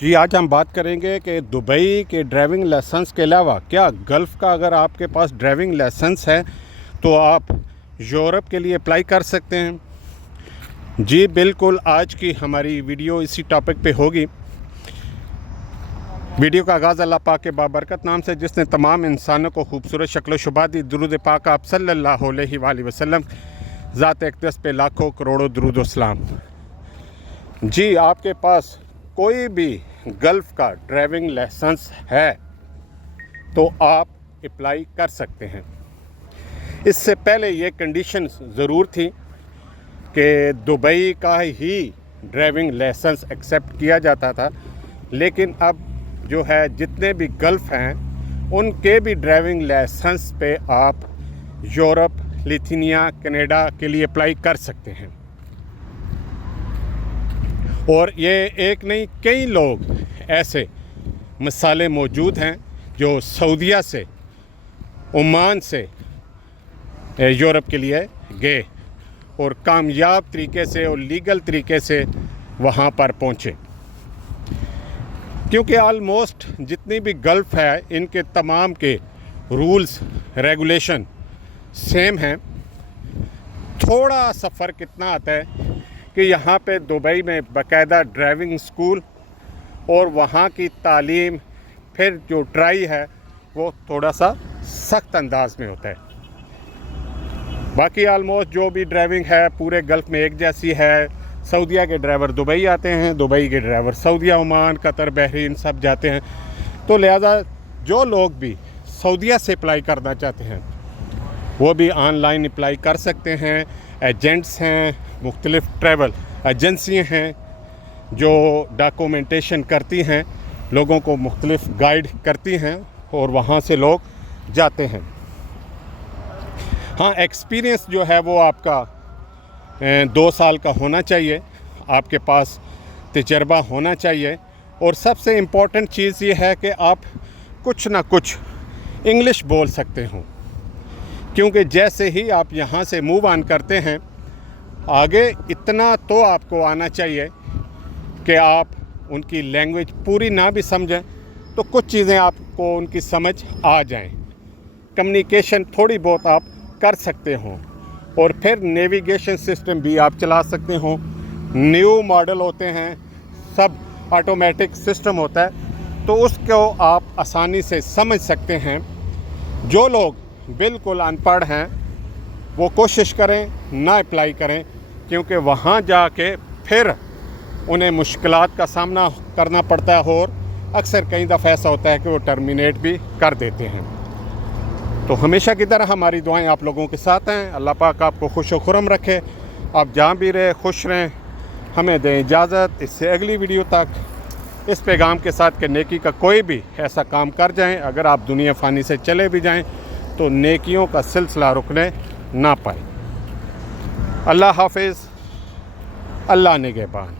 जी, आज हम बात करेंगे कि दुबई के ड्राइविंग लाइसेंस के अलावा क्या गल्फ़ का अगर आपके पास ड्राइविंग लाइसेंस है तो आप यूरोप के लिए अप्लाई कर सकते हैं। जी बिल्कुल, आज की हमारी वीडियो इसी टॉपिक पे होगी। वीडियो का आगाज़ अल्लाह पाक के बाबरकत नाम से जिसने तमाम इंसानों को खूबसूरत शक्ल शुबा दी। दुरूद पाक आप सल्लल्लाहु अलैहि वसल्लम ज़ात अक़दस पे लाखों करोड़ों दुरूद व सलाम। जी, आपके पास कोई भी गल्फ़ का ड्राइविंग लाइसेंस है तो आप अप्लाई कर सकते हैं। इससे पहले ये कंडीशन ज़रूर थी कि दुबई का ही ड्राइविंग लाइसेंस एक्सेप्ट किया जाता था, लेकिन अब जो है जितने भी गल्फ़ हैं उनके भी ड्राइविंग लाइसेंस पे आप यूरोप, लिथुआनिया, कनाडा के लिए अप्लाई कर सकते हैं। और ये एक नहीं, कई लोग ऐसे मिसालें मौजूद हैं जो सऊदीया से, ओमान से यूरोप के लिए गए और कामयाब तरीके से और लीगल तरीके से वहाँ पर पहुँचे। क्योंकि आलमोस्ट जितनी भी गल्फ़ है इनके तमाम के रूल्स रेगुलेशन सेम हैं। थोड़ा सा फ़र्क इतना आता है कि यहाँ पे दुबई में बाकायदा ड्राइविंग स्कूल और वहाँ की तालीम, फिर जो ट्राई है वो थोड़ा सा सख्त अंदाज में होता है। बाकी आलमोस्ट जो भी ड्राइविंग है पूरे गल्फ़ में एक जैसी है। सऊदीया के ड्राइवर दुबई आते हैं, दुबई के ड्राइवर सऊदीया, ओमान, कतर, बहरीन सब जाते हैं। तो लिहाजा जो लोग भी सऊदीया से अप्लाई करना चाहते हैं वो भी ऑनलाइन अप्लाई कर सकते हैं। एजेंट्स हैं, मुख्तलिफ़ ट्रैवल एजेंसियाँ हैं जो डॉक्यूमेंटेशन करती हैं, लोगों को मुख्तलिफ़ गाइड करती हैं और वहाँ से लोग जाते हैं। हाँ, एक्सपीरियंस जो है वो आपका 2 साल का होना चाहिए, आपके पास तजर्बा होना चाहिए। और सबसे इम्पॉर्टेंट चीज़ ये है कि आप कुछ ना कुछ इंग्लिश बोल सकते हो, क्योंकि जैसे ही आप यहाँ से मूव ऑन करते हैं आगे इतना तो आपको आना चाहिए कि आप उनकी लैंग्वेज पूरी ना भी समझें तो कुछ चीज़ें आपको उनकी समझ आ जाएं। कम्युनिकेशन थोड़ी बहुत आप कर सकते हो और फिर नेविगेशन सिस्टम भी आप चला सकते हो। न्यू मॉडल होते हैं, सब ऑटोमेटिक सिस्टम होता है, तो उसको आप आसानी से समझ सकते हैं। जो लोग बिल्कुल अनपढ़ हैं वो कोशिश करें ना अप्लाई करें, क्योंकि वहाँ जाके फिर उन्हें मुश्किलात का सामना करना पड़ता है और अक्सर कई दफ़ा ऐसा होता है कि वो टर्मिनेट भी कर देते हैं। तो हमेशा की तरह हमारी दुआएं आप लोगों के साथ हैं। अल्लाह पाक आपको खुश व खुर्रम रखे, आप जहाँ भी रहे खुश रहें। हमें दें इजाज़त, इससे अगली वीडियो तक इस पैगाम के साथ कि नेकी का कोई भी ऐसा काम कर जाएं, अगर आप दुनिया फ़ानी से चले भी जाएं तो नेकियों का सिलसिला रुकने ना पाए। अल्लाह हाफ़िज़, अल्लाह निगहबान।